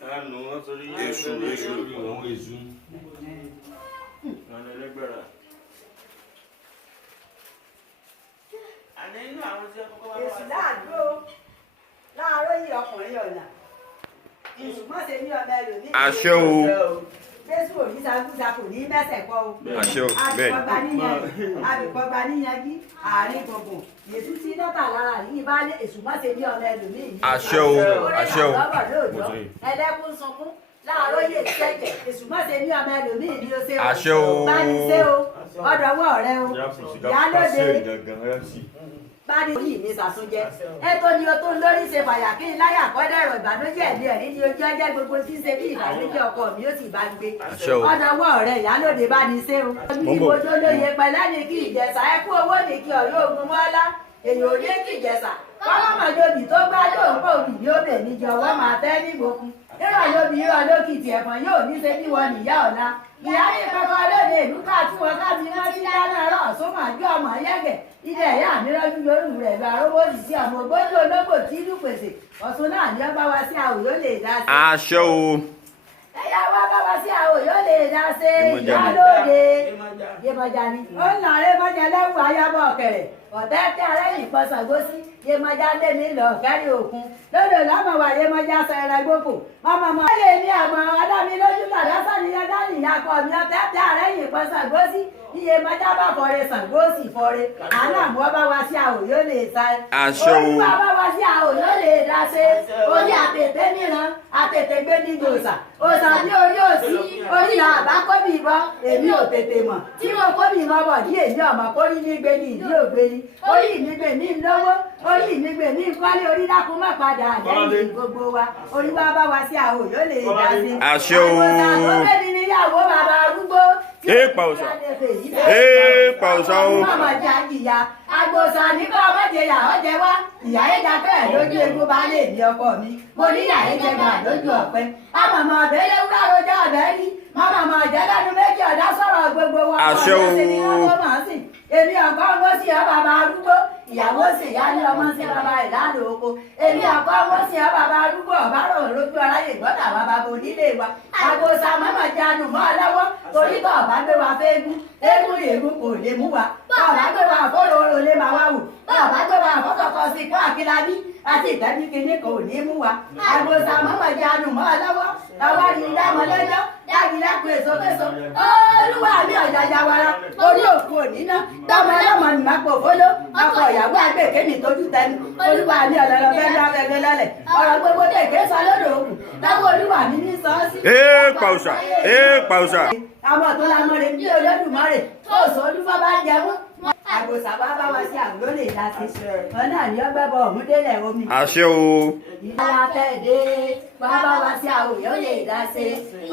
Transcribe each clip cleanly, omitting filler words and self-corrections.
Èṣù àwọn èṣù. Èṣù láàdúró láàárọ̀ yìí ọkùnrin ọ̀nà. Ìṣùgbọ́n ṣe ní ọmọ ẹlòmíì. Àṣẹ o. Jésù òní sagúsa kò ní mẹ́sẹ̀ kọ́ o. Àṣẹ o. Bẹ́ẹ̀ni. Àbíkọ́gba níyanjú àárín gbùngbùn. Èṣù tí dọ́tà lára yìí bá lé èṣùgbọ́n ṣe ní ọmọ ẹlòmíì. Àṣẹ o. Àṣẹ o. Ẹlẹ́kùn sunkún láàárọ̀ yìí ṣẹ̀jẹ̀ èṣùgbọ́n ṣe ní ọmọ ẹlòmíì ní o ṣe o. Àṣẹ o. Bá ní ṣe o. Ọ̀dọ̀wọ́ rẹ o. Ìyálóde. Báni orí mi ṣàtúnjẹ. Ètò ni o tó ń lórí ṣe fàyà kí n láyà kọ́dẹ̀rọ̀ ìbànújẹ́ ẹ̀mí ẹ̀rí ni ojú ọjọ́ gbogbo tí ń ṣe bí ìbànújẹ́ ọkọ mi ó sì bá ń gbé. Ọ̀dọ̀wọ́ rẹ̀ ìyálóde bá ní ṣe o. Ní ìbòjó lóye pẹ̀lẹ́ ní kí ìjẹ̀ṣà ẹ kú owó ní kí ọ̀yọ́ ogun mọ́lá. Èyàn ò ní kí ìjẹ̀ṣà. Kọ́mọ́mọ́jọ́bì tó gbá yóò ń pọ̀ òbí ní òbè ní jọ̀wọ́ máa fẹ́ ní gbòkun. Irọ́ lóbi irọ́ lókìtì ẹ̀fọn yóò ní ṣe bí wọn nìyá ọ̀la. Ìyá ní kankan lóde ìlú káàtì wọn káàtì wọn ti dáná rọ̀ sọ́mọ́ àjọ ọmọ yẹ́gẹ̀. Ilé ẹ̀yà mi rọ́jú lórí rẹ̀ lọ àrówó sì sí ọmọ ògbójú ológbò tí ìlú pèsè. Ọ̀tún náà ni ó bá wa sí àwòyó lè dá sí. Àṣẹ o. Ẹ̀yà wa bá wa sí àwòyó lè dá sí. Ìyálóde. Yemọja ni. Ó ń nàrẹ́ mọ́jà lẹ́wù ayábọ̀ ọ̀kẹ̀rẹ̀. Ọ̀tẹ́ tí arẹ́yìn pọ̀ Ṣàngósí. Yemọja lé mi lọ kẹ́rì òkun. Lódò lọ́mọ wa Yemọja sẹ̀rẹ̀ gbòkò. Ọmọ lè ní àmọ́ ọ̀dọ́ mi lójú tàdásá ni ẹ̀dá nìyá kọ mi ọ̀tẹ́ tí arẹ́yìn pọ̀ Ṣàngósí. Yemọja bá fọre Ṣàngósì fọre. Àná àmọ́ bá wa sí àwòyó lè ta. Àṣẹ o. Olúwa bá wa sí àwòyó lè dá sí. Orí àtètè mìíràn àtètè gbé ní gbòòsà. Òòsà ní orí òsì. Orí àbá kóbì bọ́. Èmi ò tètè mọ̀. Tí mo kóbì mọ́ bọ̀ ní èmi ọmọ kórí ní gbé ní ìdí ògbé ní. Orí mi gbè ní lówó. Orí mi gbè ní kọ́lé orí dákun má padà lẹ́yìn gbogbo wa. Olúwa bá wa sí àwòyó lè dá sí. Àṣẹ o. Àgbọ̀sà tó gbé ní níyàwó bàbá arúgbó. Èèpà òòṣà. Èèpà òòṣà o. Mọ̀mọ́ jà ìyá. Àgbọ̀sà ní kọ́ ọmọdé yà ọ́ jẹ wá. Ìyá yẹn jà bẹ́ẹ̀ lójú egun bá lè ní ọkọ mi. Mo ní ìyá yẹn jẹ gbà lójú ọ̀pẹ. Àmọ̀mọ́ ọ̀bẹ lé wúrà rojọ́ ọ̀bẹ rí. Mọ̀mọ́ ọ̀jẹ́ lẹ́nu méjì ọ̀dá sọ̀rọ̀ gbogbo wọn. Àṣẹ o. Èmi ọ̀gá ọmọ sí ọ bàbá arúgbó. Ìyàwó sì yá ní ọmọ sí bàbá rẹ̀ lánàá oko. Èmi ọ̀gá ọmọ sí ọ bàbá arúgbó ọ̀bá rò lójú aráyè gbọ́dọ̀ àwọn bàbá onílé wa. Àgbòsà mọ́mọ́ jánu mọ́ ọ lọ́wọ́. Torí bá ọ̀bá gbé wa fẹ́ gún. Eégún lè gún kò lè mú wa. Ọ̀bá gbé wa àfọ́rò orò lè máa wá wò. Ọ̀bá gbé wa àfọ́kọ̀kọ̀ sí fún àkílábí. Àti ìtẹ́jú kìíní kò ní mú wa. Àgbòsà mọ́mọ́ jánu mọ́ ọ lọ́wọ́. Ọwọ́ ni dámọ́ lọ́jọ́. Dági lápò èso késo. Olúwa mi ọ̀jàjà wara. Orí òkú òní ná. Tọ́mọ ẹlọ́mọ ni màá pò fóló. Ọkọ ìyàwó àgbèké mi tójú tẹnu. Olúwa mi ọ̀lọ́lọ́ fẹ́ lọ́ fẹ́fẹ́ lọ́lẹ̀. Ọ̀rọ̀ gbogbo tèké sọ lódò òkú. Táwọn olúwa mi ní sọ́ọ́sì. Èèpà òòṣà. Èèpà òòṣà. Àwọn tó la mọ̀rẹ̀ bí Olódùmarè. Tó sọ olúfọ́ bá jẹun. Àgbòsà bá bá wa sí àwòrán lè dá sí. Wọn náà ní ọgbẹ́ bọ̀ ọ̀hún délẹ̀ omi. Àṣẹ o. Ìyá tẹ̀dé bàbá wa sí àwòrán lè dá sí.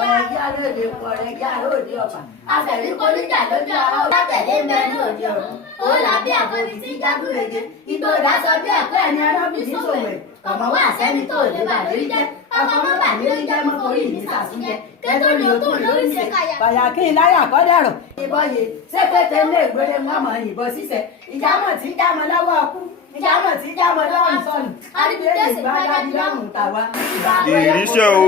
Ọ̀rẹ́ kí alóde kú ọ̀rẹ́ kí alóde ọ̀pá. Àfẹ̀rí polújà lójú ara ó látẹ̀lé mẹ́rin òde ọ̀run. Ó là bí àkọ́bí tí jágúrege. Ìtò ìdásọ bí ẹ̀kọ́ ẹni ọlọ́bìnrin sòwẹ̀. Ọmọ wa sẹ́ni tó lè bà lórí jẹ́. Ọkọ mọ́ bà lórí jẹ́ mọ́ orí mi sàtúnjẹ. Kẹ́tọ́ ni o tó lórí ṣe. Bàyà kí n láyà kọ́ dẹ̀rọ̀. Ìbọn yìí ṣé pété ń lè gbélé mọ́mọ́ ìbọn ṣíṣẹ́. Ìjámọ̀ tí jámọ̀ lọ́wọ́ ọkú. Ìjámọ̀ tí jámọ̀ lọ́rùn sọnù. Àdìgbélé ìgbà dájú lọ́rùn tàwa. Ìríṣẹ́ o.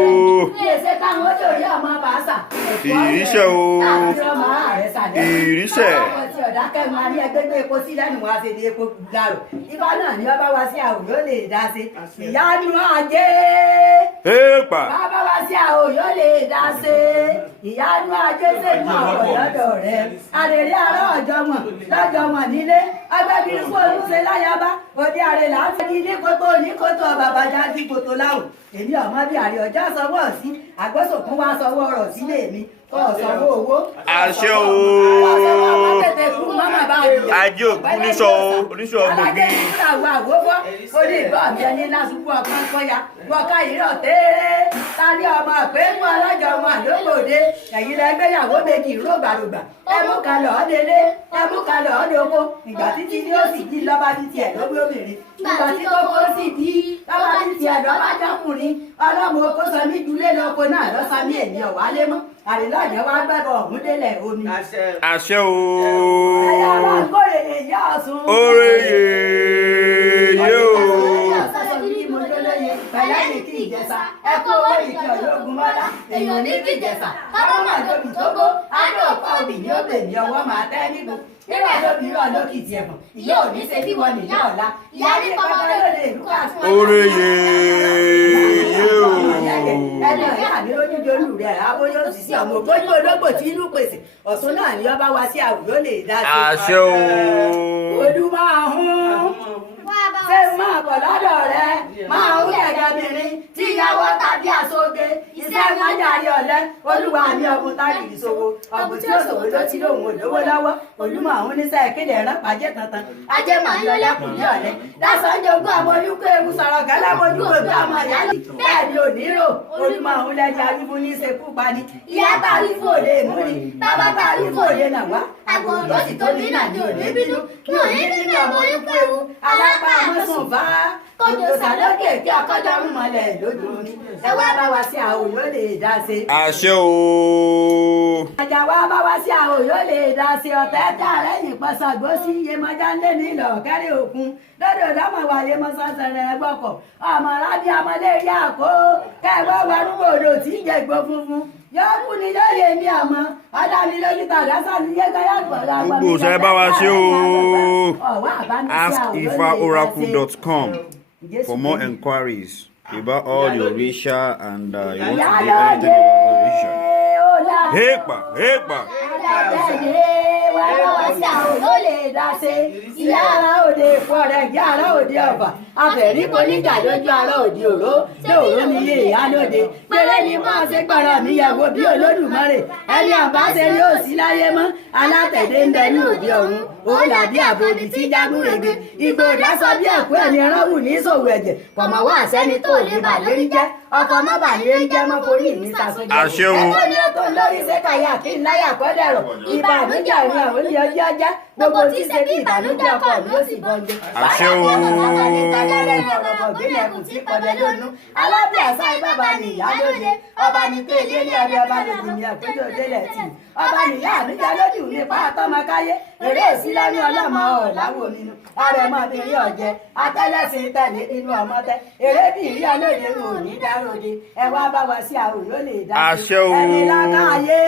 Ilé-iṣẹ́ táwọn ó lórí ọmọ bàásà. Ìríṣẹ́ o. Ìríṣẹ́. Àwọn tí ọ̀dà kẹ́mu a ní ẹgbẹ́gbẹ́ epo sí lẹ́nu wa ṣe di epo dàrò. Ibà náà ni ọba wa sí àwòyó lè dá sí. Ìyanu ajé. Èèpà. Bàbá wa sí àwòyó lè dá sí. Ìyanu ajé sẹ́nu ọ̀rọ̀ lọ́dọ̀ rẹ̀. Àrèrè àárọ̀ ọjọ́ wọn lọ́jọ́ wọn nílé. Agbẹ́bí fún olúṣe láyàbá. Òde àrè láti ní kótó bàbá jáde kótó láwù. Èmi ọmọ bí àrè ọjọ́ sọwọ́ sí. Àgbẹ̀sọ̀kún wá sọwọ́ ọ̀rọ̀ sílé mi. Ọ̀sọ̀wọ́ owó. Àṣẹ o. Ajé òkú oníṣọ́ gbòógì. Àwọn àwòfọ́ orí ìgbọ́ mi ẹni lásùkú ọkàn kọ́ya. Wọ́n ká ìrọ̀ tẹ́ẹ́rẹ́. Ta ni ọmọ pé mú ọlọ́jọ́ wọn lókòdé. Ẹ̀yin lẹ́gbẹ́yàwó méjì rògbàrògbà. Ẹ mú kalọ̀ ọ́ délé. Ẹ mú kalọ̀ ọ́ dóko. Ìgbà títí ni ó sì di lọ́ba títí ẹ̀ lóbi obìnrin. Ìgbà tí kókó sì di lọ́ba títí ẹ̀ lọ́ba jọkùnrin. Ọlọ́mọ oko sọ mí jùlé lọ́kọ náà lọ́sàmí èmi ọ̀wálé mọ́. Àrílọ́jẹ́ wá gbẹ́bọ̀ ọ̀hún délẹ̀ omi. Àṣẹ o. Ẹ̀yà máa ń kórè èyí ọ̀sùn. Oore yèyé o. Pẹ̀lẹ́ ní kí ìjẹsà, ẹ kó owó ìkí lọ́jọ́ yógun mọ́lá èèyàn ní bìjẹ̀fà káwọn máa tóbi tógó adó ọ̀pá òbí ni ó bèmí ọwọ́ máa tẹ́ nígbò nígbà tó bí rọ̀ lókìtì ẹ̀fọ̀n ìyá òní ṣe bí wọn nìyá ọ̀la ìyá ní pọmọdé lóde ìlú káàtó. Oore yé o. Ẹni ọ̀rẹ́ àmì lójúde olú rẹ̀ abóyó òṣìṣẹ́ ọmọ ògbójú ológbò tí inú pèsè ọ̀tún náà ni ọba wa sí àwùjọ lè dá sí. Àṣẹ o. Olú máa hún ṣé máa bọ̀ lọ́dọ̀ rẹ máa ń gẹ́gẹ́bìnrin tí ìyàwó tàbí àsọgbé iṣẹ́ wọn jàre ọ̀lẹ olúwa mi ọ̀gbun táàgì ìṣòwò ọ̀gbun tí òṣòwò ló ti lóun òdòwó lọ́wọ́ olúmọ̀ àwọn oníṣẹ́ ìkéde ẹ̀rọ pàjẹ́ tantan ajé màá ń lọ lẹ́kùn ní ọ̀lẹ lásán jogún àwọn olùkọ́ ewu sọ̀rọ̀ gẹ́lẹ́ mojú gbogbo àwọn ìyálì bẹ́ẹ̀ ni onírò olúmọ̀ àwọn lẹ́jà wíwú ní ìṣekú pani ìyá tàbí fòde ìmúni bàbá tàbí fòde nà wá àgbọn tó sì tóbi náà ní òní bínú ní òní bínú ọmọ olùkọ́ ewu alápá àmọ́sùn bá kọjọ sàlókè kí ọkọjọ ń mọlẹ̀ lójú omi ẹ wá bá wa sí àwọn yóò lè dá sí. Àṣẹ o. Àjà wá bá wa sí àwọn yóò lè dá sí ọ̀tẹ́ tí ààrẹ yìí pọ̀sán gbó sí Yemọja ń lé nílò kẹ́rì òkun lọ́dọ̀ lọ́mọ̀ wà Yemọja sẹ̀rẹ̀ ẹgbọ́kọ̀ ọmọ arábí ọmọlé rí àkó kẹ́ẹ̀wọ́ warúgbò odò tí ń jẹ ìgbó funfun yóò kú ni yóò yé mi àmọ́ ọ̀dà mi lójú tàdá sáré yé gáyà gbọ̀dọ̀ àgbọ̀ mi. Gbogbo ṣe bá wa ṣe o. Ọ̀wọ́ àbámi sí àwọn yóò lè dá sí. AskIfaOracle.com for more enquiries about all your Orisha and you want to do anything about Orisha. Hepa, hepa. Yàrá òde ìfọ̀rẹ̀ yàrá òde ọ̀fà afẹ̀rí oníjà lójú ara òde òró tí òró mi yé ìyá lóde péré ni máa ṣe gbọ́dọ̀ mi yẹ̀wò bí Olódùmarè ẹni àbáṣe yóò sí láyé mọ́ alátẹ̀dé ń bẹ ní òde ọ̀run òun làbí àbòdì tí jágún rege ìgbò ìdásọ bí ẹ̀kú ẹni rọ́wù ní ìṣòwò ẹ̀jẹ̀ pọ̀mọ́ wá àṣẹ́ni tó lè bà lérí jẹ́ ọkọ̀ má bà lérí jẹ́ mọ́ forí mi sàṣọjọ́ Àṣẹ o. ẹ̀kọ́ ni ó tó ń lórí ṣe kàyà kí n láyà kọ́ dẹ̀rọ̀ ìbànújẹ́ ni àwọn oníyẹ ọjọ́ jẹ́ gbogbo tí ṣe bí ìbànújẹ́ ọkọ mi ó sì bọ́ gbé. Àṣẹ o. Alábíàsá bàbá ni ìyá lóde ọba ni pé ilé ní ọdẹ ọba lè dìní àkójọ délẹ̀ tì ọba nìyá àbíjà lójú nípa àtọmọkáyé eré ìsílẹ́nu ọlọ́mọ ọ̀làwọ̀ nínú arẹmọbìnrin ọ̀jẹ̀ atẹ́lẹsìn tẹ̀lé nínú ọmọtẹ eré bí ìrí ọlọ́dẹ ń òní dáròde ẹ wá bá wa sí àwọn yóò lè dá Àṣẹ o. ẹni lákàáyé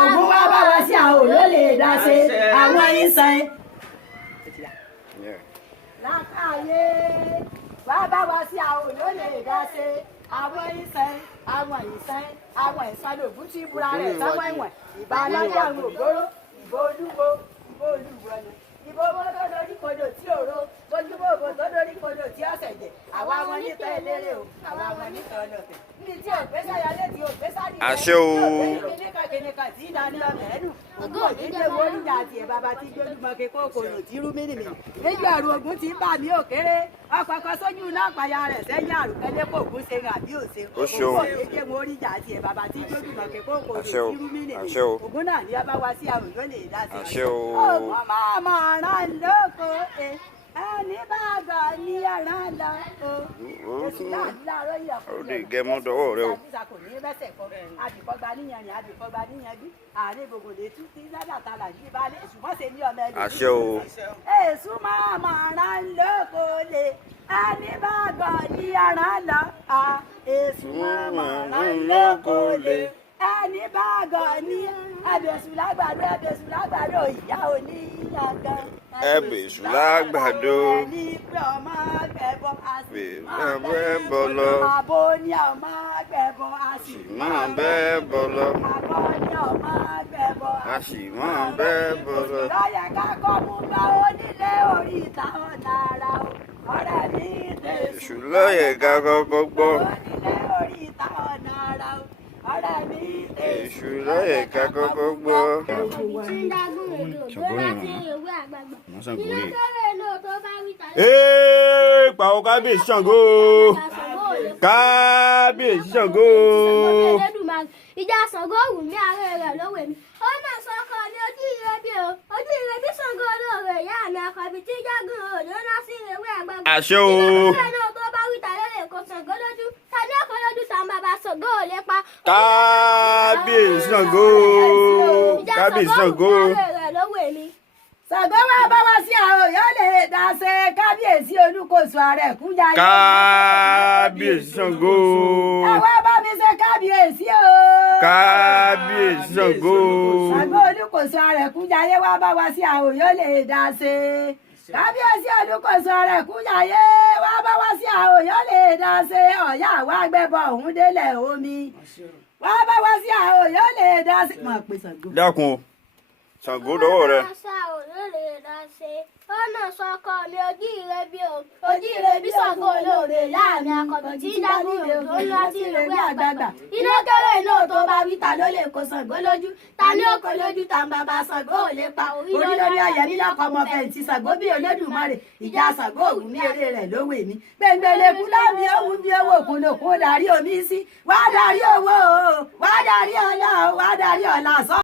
ògùn wá bá wa sí àwọn yóò lè dá sí àwọn ìsàn lákàáyé wá bá wa sí àwọn yóò lè dá sí àwọn ìsàn àwọn ìsàn lògùn tí ìbúra rẹ̀ sáwọn ìwọ̀n ìbá alájà àwọn ògbóró ìbò olúwo ni ìbò owó tó dorí kodò tí òro ojúbọ òbò tó dorí kodò tí ọ̀sẹ̀ jẹ àwa wọn níta eléré o àwa wọn níta ọlọ́tẹ̀ ní tí ògbésà yálé tí ògbésà nìyẹn Àṣẹ o. kìnìkà tí ìdání ọmọ ẹnu ogún òdíje wo níjà àti ẹ̀ bàbá tí gbójúmọ́ kékó kòrò tí rú mímì méjì àrùn ogun tí ń bà mí òkèrè ọkọ̀ọ̀kan sójú náà payá rẹ̀ sẹ́yìn àrùn kẹ́lẹ́ kó ògún ṣe rà bí òṣè Ó ṣeun. ogún òdíje wo níjà àti ẹ̀ bàbá tí gbójúmọ́ kékó kòrò tí Àṣẹ o. rú mímì Àṣẹ o. ògún náà ní ọba wa sí àrùn yóò lè dá sí Àṣẹ o. ọmọ máa rán lóko ẹni bá gbọ́ ní ẹran lọ o èsì náà láàárọ̀ yìí ọkùnrin Òde ìgẹmọ dọwọ́ rẹ o. kò ní bẹ́sẹ̀ kọ́ àbíkọ́gba níyan ni àbíkọ́gba níyan bí àárín gbogbo lè tún tí ládàtàlà yìí bá lè ṣùgbọ́n ṣe ní ọmọ ẹgbẹ́ Àṣẹ o. èsù máa rán lóko lè ẹni bá gbọ́ ní ẹran lọ èsù máa rán lóko lè ẹni bá gbọ́ ní ẹbẹ̀sù lágbàdo ìyá oníyàgàn. Ẹbẹ̀sù lágbàdo. ẹni pé ọmọ gbẹ̀bọ a sì máa bẹ́ bọ́ lọ. àbò ní ọmọ gbẹ̀bọ a sì Máa bẹ́ bọ́ lọ. àbò ní ọmọ gbẹ̀bọ A sì máa bẹ́ bọ́ lọ. lọ́yà kákọ́ mú bá onílé orí ìta ọ̀nà ara o ọ̀rẹ́ mi tẹ̀sù. Èṣù lọ́yẹ̀ ká kọ́kọ́ gbọ́. onílé orí ìta ọ̀nà ara o ọ̀rẹ́ mi tẹ̀sù. Èṣù lọ́yẹ̀ ká kọ́kọ́ gbọ́. Pàwọ́ kábíyèsí Ṣàngó. Kábíyèsí Ṣàngó. Ìjà Ṣàngó wù mí ààrẹ rẹ̀ lówó mi. Ó náà sọkọ ní ojú ìrẹbí o. Ojú ìrẹbí Ṣàngó olóore ìyá mi àkọ́bí tí jágùn òde ó náà sí ìrẹwé àgbàgbà. Àṣẹ o. Ìjọba náà tó bá wíta lórí èkó Ṣàngó lójú. Ta ní ọkọ̀ lójú ta bàbá Ṣàngó ò lè pa. Kábíyèsí Ṣàngó. Kábíyèsí Ṣàngó. Ìjà Ṣàngó wù mí ààrẹ rẹ̀ lówó mi. Ṣàngó wá bá wa sí àwọn yóò lè dá dá ṣe kábíyèsí olúkòso ààrẹ kújà. kábíyèsí Ṣàngó. ẹ wá bá mi ṣe kábíyèsí o. kábíyèsí Ṣàngó. Ṣàngó olúkòso ààrẹ kújà yé wá bá wa sí àwọn yóò lè dá ṣe. kábíyèsí olúkòso ààrẹ kújà yé wá bá wa sí àwọn yóò lè dá ṣe. ọ̀yá àwa gbẹ́bọ̀ òun délẹ̀ omi. wá bá wa sí àwọn yóò lè dá ṣe. mọ̀ pé Ṣàngó. dákun o Ṣàngó dọ́wọ́ rẹ. ọ̀nà sọkọ mi ojú ire bí o ojú ire bí Ṣàngó olóore láàrin akọ̀bí tí dágún òjò ń lọ sí ìwé àgbààgbà iná kéré iná tó bá wí ta ló lè kó Ṣàngó lójú ta ní òkò lójú ta ń bàbá Ṣàngó ò lè pa orí lórí ayẹmí lọkọ ọmọ fẹ̀yìntì Ṣàngó bí Olódùmarè ìjà Ṣàngó ògùn ní eré rẹ̀ lówó èmi gbẹngbẹlẹkú láàmì òun bí owó òkun lòkun darí omi sí wàá darí owó wàá darí ọlá wàá darí ọlá sọ.